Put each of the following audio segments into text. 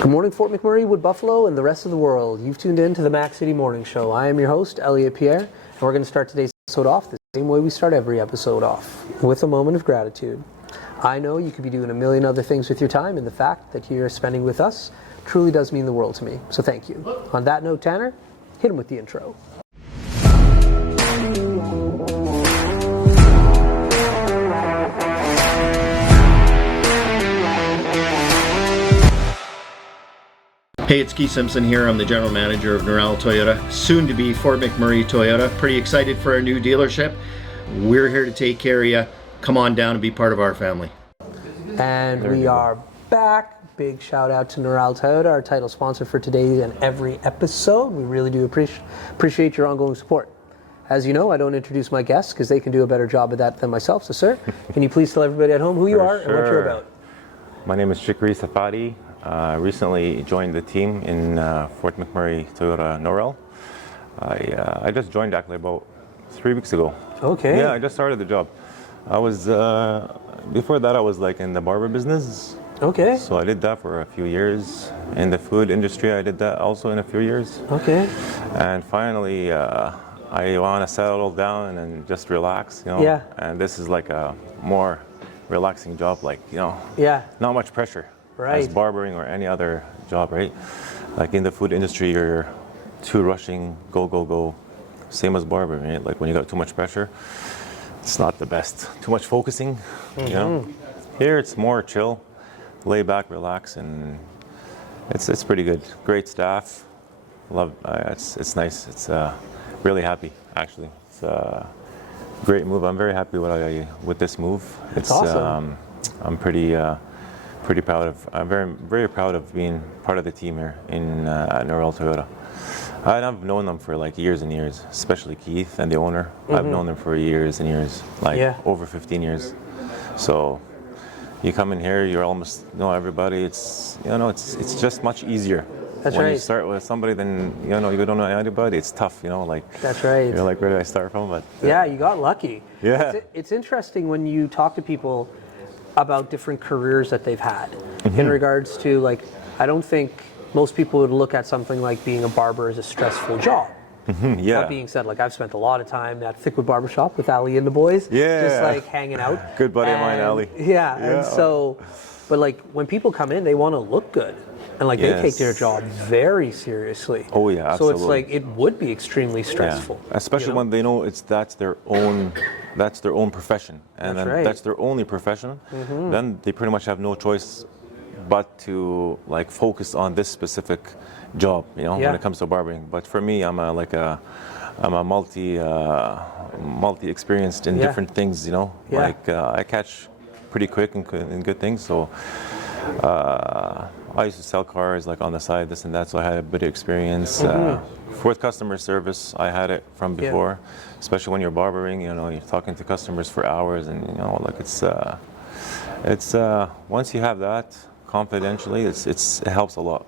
Good morning, Fort McMurray, Wood Buffalo, and the rest of the world. You've tuned in to the Mac City Morning Show. I am your host, Elliot Pierre, and we're going to start today's episode off the same way we start every episode off, with a moment of gratitude. I know you could be doing a million other things with your time, and the fact that you're spending with us truly does mean the world to me, so thank you. On that note, Tanner, hit him with the intro. Hey, it's Keith Simpson here. I'm the general manager of McMurray Toyota, soon to be Fort McMurray Toyota. Pretty excited for our new dealership. We're here to take care of you. Come on down and be part of our family. And we are back. Big shout out to McMurray Toyota, our title sponsor for today and every episode. We really do appreciate your ongoing support. As you know, I don't introduce my guests because they can do a better job of that than myself. So, sir, can you please tell everybody at home who you are and what you're about? My name is Shukri Safadi. Recently joined the team in Fort McMurray Toyota Norrell. I just joined actually about 3 weeks ago. Okay. Yeah, I just started the job. I was before that I was like in the barber business. Okay. So I did that for a few years. In the food industry, I did that also in a few years. Okay. And finally, I want to settle down and just relax, you know. Yeah. And this is like a more relaxing job, like, you know. Yeah. Not much pressure. Right. As barbering or any other job, right? Like in the food industry, you're too rushing, go, go, go. Same as barbering, right? Like when you got too much pressure, it's not the best. Too much focusing, you know? Here it's more chill, lay back, relax, and it's pretty good. Great staff. Love, it's nice. It's really happy, actually. It's a great move. I'm very happy with this move. It's awesome. I'm pretty proud of. I'm very proud of being part of the team here in at McMurray Toyota. I've known them for like years and years, especially Keith and the owner. I've known them for years and years, like over 15 years. So you come in here, you almost know everybody. It's it's just much easier. That's when right. you start with somebody, then you don't know anybody. It's tough, like. That's right. You're like, where do I start from? But yeah, you got lucky. Yeah. It's interesting when you talk to people about different careers that they've had in regards to, like, I don't think most people would look at something like being a barber as a stressful job. Yeah. That being said, like, I've spent a lot of time at Thickwood Barbershop with Ali and the boys. Yeah. Just like hanging out. Good buddy of mine, Ali. Yeah. And so, but like when people come in, they want to look good. And like they take their job very seriously. Oh yeah, absolutely. So it's like it would be extremely stressful. Yeah. Especially when they know that's their own profession, and that's their only profession. Then they pretty much have no choice but to like focus on this specific job, when it comes to barbering. But for me, I'm a multi experienced in different things, Like I catch pretty quick in good things. So I used to sell cars like on the side, this and that, so I had a bit of experience. With customer service, I had it from before, especially when you're barbering, you're talking to customers for hours, and like it's once you have that confidentially, it helps a lot,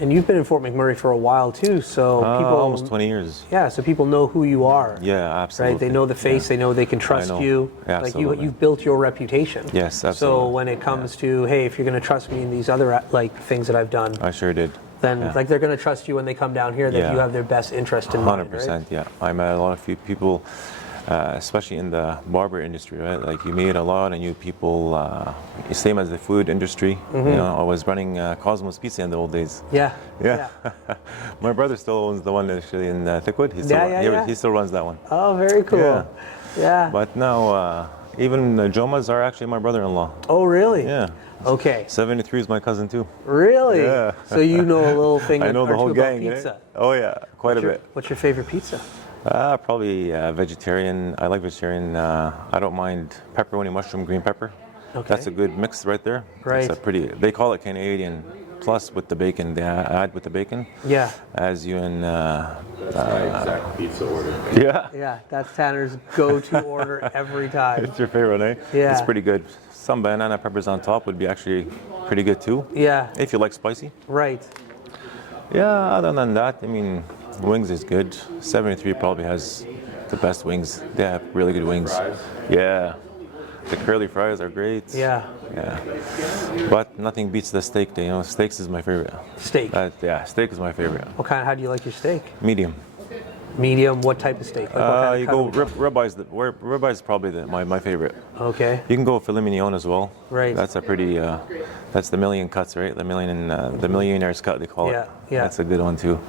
And you've been in Fort McMurray for a while too, so people almost 20 years. Yeah, so people know who you are. Yeah, absolutely. Right, they know the face. They know they can trust you. Absolutely. Like you've built your reputation. Yes, absolutely. So when it comes to, hey, if you're going to trust me in these other like things that I've done, I sure did. Then like they're going to trust you when they come down here that you have their best interest in mind. 100%. Right? Yeah, I met a lot of people, especially in the barber industry, right? Like you meet a lot of new people. Same as the food industry. I was running Cosmos Pizza in the old days. Yeah. My brother still owns the one actually in Thickwood. He still runs that one. Oh, very cool. Yeah. But now even Jomas are actually my brother-in-law. Oh, really? Yeah. Okay. 73 is my cousin too. Really? Yeah. So you know a little thing I know the whole gang. Pizza. Oh yeah, quite a bit. What's your favorite pizza? Probably vegetarian. I like vegetarian. I don't mind pepperoni, mushroom, green pepper. Okay. That's a good mix right there. Right. It's they call it Canadian plus with the bacon. They add with the bacon. Yeah. As you and. That's my exact pizza order. Yeah. Yeah, that's Tanner's go-to order every time. It's your favorite, eh? Yeah. It's pretty good. Some banana peppers on top would be actually pretty good too. Yeah. If you like spicy. Right. Yeah, other than that, I mean, wings is good. 73 probably has the best wings. They have really good wings. Yeah. The curly fries are great. Yeah. Yeah. But nothing beats the steak. You know, steaks is my favorite. Steak. Yeah, steak is my favorite. What kind? How do you like your steak? Medium. Medium. What type of steak? Like what kind You of go cut? ribeyes. Ribeyes is probably my favorite. Okay. You can go filet mignon as well. Right. That's a pretty. That's the million cuts, right? The millionaire's cut they call it. Yeah, yeah. That's a good one too.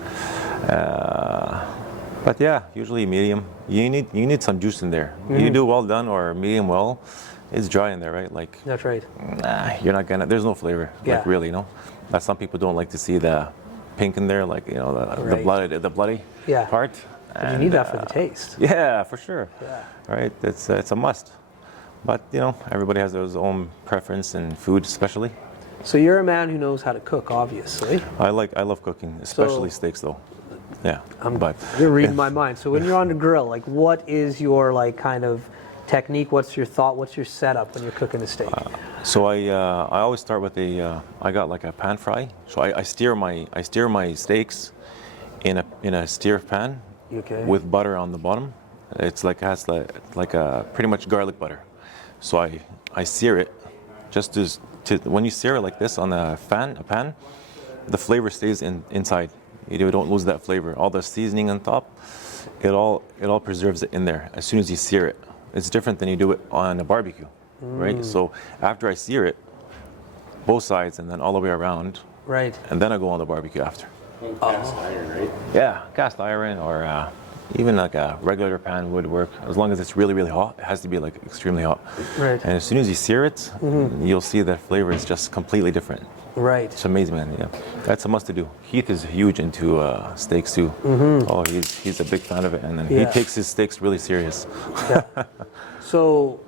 But yeah, usually medium. You need some juice in there. You do well done or medium well, it's dry in there, right? Like That's right. you're not gonna. There's no flavor. Yeah. Like really, no. That some people don't like to see the pink in there, like Right. the bloody Yeah. part. But you need that for the taste. Yeah, for sure. Yeah. Right, it's a must. But everybody has their own preference in food, especially. So you're a man who knows how to cook, obviously. I love cooking, especially steaks, though. Yeah, but You're reading my mind. So when you're on the grill, like, what is your like kind of technique? What's your thought? What's your setup when you're cooking a steak? So I always start with I got like a pan fry. So I steer my steaks in a steer pan. Okay. With butter on the bottom. It's like has like a pretty much garlic butter. So I sear it just to when you sear it like this on a pan, the flavor stays inside. You don't lose that flavor. All the seasoning on top, it all preserves it in there as soon as you sear it. It's different than you do it on a barbecue, right? So after I sear it, both sides and then all the way around, Right. and then I go on the barbecue after. Cast iron, right? Yeah, cast iron or even like a regular pan would work as long as it's really, really hot. It has to be like extremely hot. Right. And as soon as you sear it, you'll see that flavor is just completely different. Right. It's amazing, man. Yeah, that's a must to do. Heath is huge into steaks too. Oh, he's a big fan of it, and then he Yeah. takes his steaks really serious. So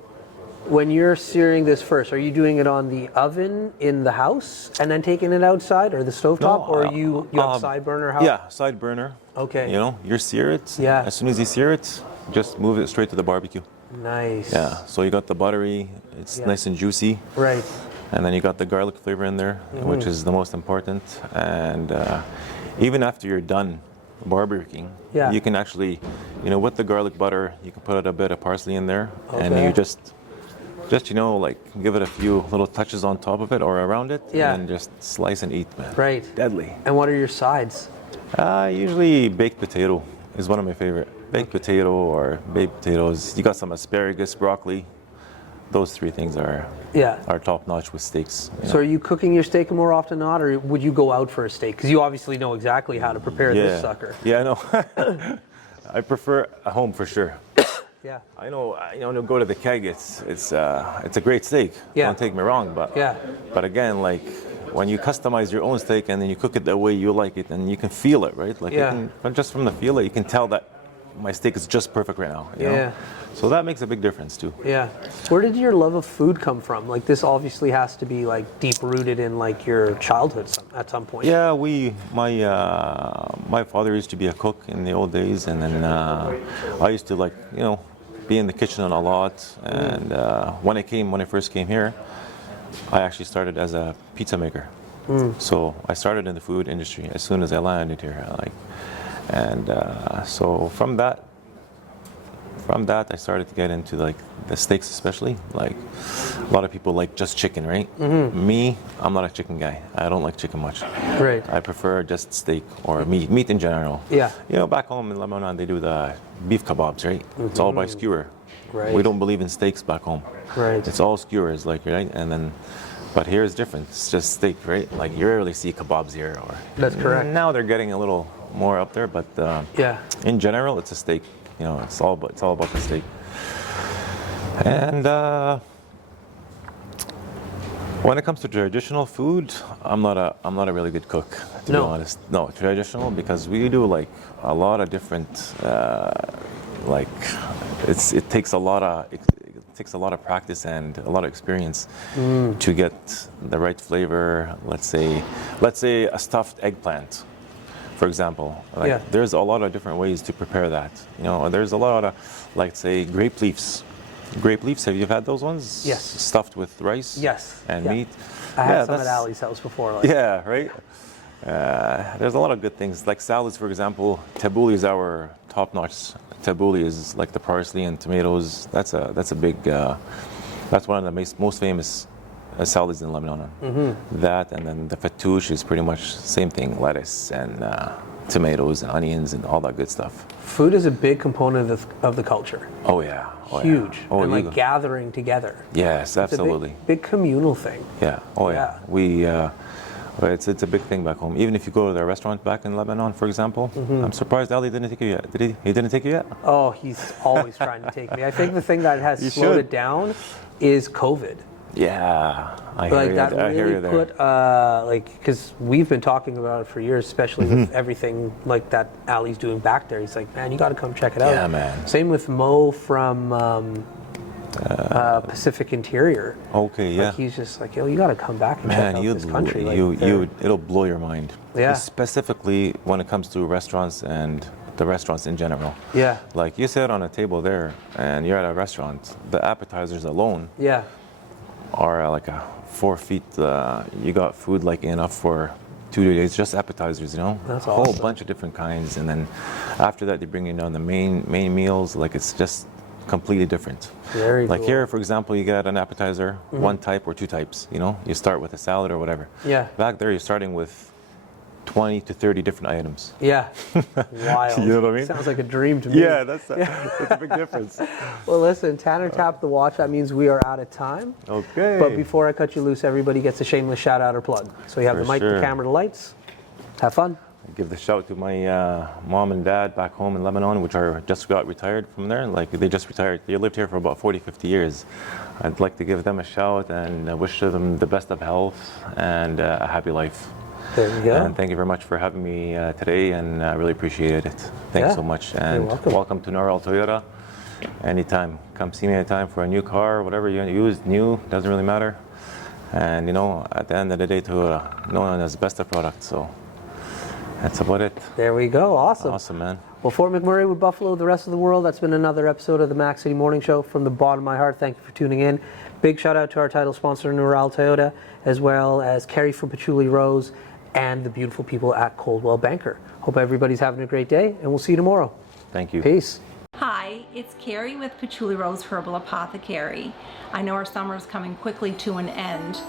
when you're searing this first, are you doing it on the oven in the house and then taking it outside, or the stovetop, or you have side burner? How? Yeah, side burner. Okay. You sear it. Yeah. As soon as you sear it, just move it straight to the barbecue. Nice. Yeah. So you got the buttery. It's Yeah. nice and juicy. Right. And then you got the garlic flavor in there, which is the most important. And even after you're done barbecuing, Yeah. you can actually, with the garlic butter, you can put a bit of parsley in there, and Okay. you just like give it a few little touches on top of it or around it, Yeah. and just slice and eat, man. Right. Deadly. And what are your sides? Usually baked potato is one of my favorite. Baked potato or baked potatoes. You got some asparagus, broccoli. Those three things are Yeah. top notch with steaks. So are you cooking your steak more often than not, or would you go out for a steak? Because you obviously know exactly how to prepare this sucker. Yeah, I know. I prefer at home for sure. Yeah. I know. To go to the keg, it's a great steak. Yeah. Don't take me wrong, but Yeah. But again, like when you customize your own steak and then you cook it the way you like it, and you can feel it, right? Like Yeah. but just from the feel, you can tell that my steak is just perfect right now. You know? Yeah. So that makes a big difference too. Yeah. Where did your love of food come from? Like, this obviously has to be like deep rooted in like your childhood at some point. Yeah, my father used to be a cook in the old days, and then I used to be in the kitchen a lot. And when I first came here, I actually started as a pizza maker. So I started in the food industry as soon as I landed here. So from that I started to get into like the steaks, especially. Like a lot of people like just chicken, right? Me, I'm not a chicken guy. I don't like chicken much. Right. I prefer just steak or meat in general. Yeah. Back home in Lebanon, they do the beef kebabs, right? It's all by skewer. Right. We don't believe in steaks back home. Right. It's all skewers, like, right? But here it's different. It's just steak, right? Like you rarely see kebabs here. That's correct. Now they're getting a little more up there, but Yeah. in general, it's a steak. It's all about the steak. And when it comes to traditional food, I'm not a really good cook, to be honest. No, traditional, because we do like a lot of different it takes a lot of practice and a lot of experience to get the right flavor. Let's say a stuffed eggplant, for example. There's a lot of different ways to prepare that. There's a lot of, like, say, grape leaves. Grape leaves, have you had those ones? Yes. Stuffed with rice? Yes. And Yeah. meat? I had some at Ali's house before. Yeah, right? There's a lot of good things. Like salads, for example, tabbouleh is our top-notch. Tabbouleh is like the parsley and tomatoes. That's a big That's one of the most famous salads in Lebanon. That, and then the fattoush is pretty much same thing, lettuce and tomatoes and onions and all that good stuff. Food is a big component of the culture. Oh yeah. Oh, Huge. Yeah. Oh, and like gathering together. Yes, absolutely. It's a big communal thing. Yeah. Oh Yeah. yeah. It's a big thing back home. Even if you go to their restaurant back in Lebanon, for example, I'm surprised Ali didn't take you yet. Did he? He didn't take you yet? Oh, he's always trying to take me. I think the thing that has You slowed should. it down is COVID. Yeah, I hear Like you. that I hear really you there. put because we've been talking about it for years, especially with everything like that Ali's doing back there. He's like, man, you got to come check it out. Yeah, man. Same with Mo from Pacific Interior. Okay, yeah. Like he's just like, yo, you got to come back and check Man, out this country. Like, it'll blow your mind. Yeah. Specifically when it comes to restaurants and the restaurants in general. Yeah. Like you sit on a table there and you're at a restaurant, the appetizers alone Yeah. are like 4 feet. You got food like enough for 2 days, just appetizers, you know? That's a whole awesome. bunch of different kinds. And then after that, they bring you down the main meals. Like it's just completely different. Very Like cool. here, for example, you get an appetizer, one type or two types, you know? You start with a salad or whatever. Yeah. Back there, you're starting with 20 to 30 different items. Yeah. Wild. You know what I mean? Sounds like a dream to me. That's a big difference. Well, listen, Tanner tapped the watch. That means we are out of time. Okay. But before I cut you loose, everybody gets a shameless shout out or plug. So you have For the mic, sure. the camera, the lights. Have fun. Give the shout to my mom and dad back home in Lebanon, which are just got retired from there. Like they just retired. They lived here for about 40, 50 years. I'd like to give them a shout and wish them the best of health and a happy life. There you go. And thank you very much for having me today, and I really appreciate it. Thanks Yeah, so much. you're And welcome. to Noral Toyota. Anytime. Come see me anytime for a new car, whatever you use, new, doesn't really matter. And you know, at the end of the day, Toyota, known as best of product. So that's about it. There we go. Awesome. Awesome, man. Well, Fort McMurray with Buffalo, the rest of the world, that's been another episode of the Mac City Morning Show. From the bottom of my heart, thank you for tuning in. Big shout out to our title sponsor, Noral Toyota, as well as Kerry from Patchouli Rose and the beautiful people at Coldwell Banker. Hope everybody's having a great day, and we'll see you tomorrow. Thank you. Peace. Hi, it's Carrie with Patchouli Rose Herbal Apothecary. I know our summer is coming quickly to an end.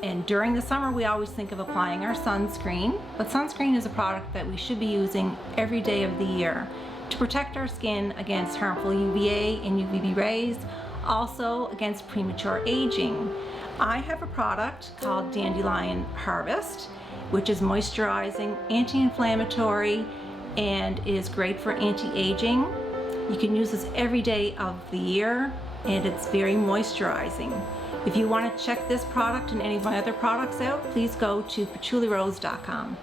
And during the summer, we always think of applying our sunscreen, but sunscreen is a product that we should be using every day of the year to protect our skin against harmful UVA and UVB rays, also against premature aging. I have a product called Dandelion Harvest, which is moisturizing, anti-inflammatory, and is great for anti-aging. You can use this every day of the year, and it's very moisturizing. If you want to check this product and any of my other products out, please go to patchoulirose.com.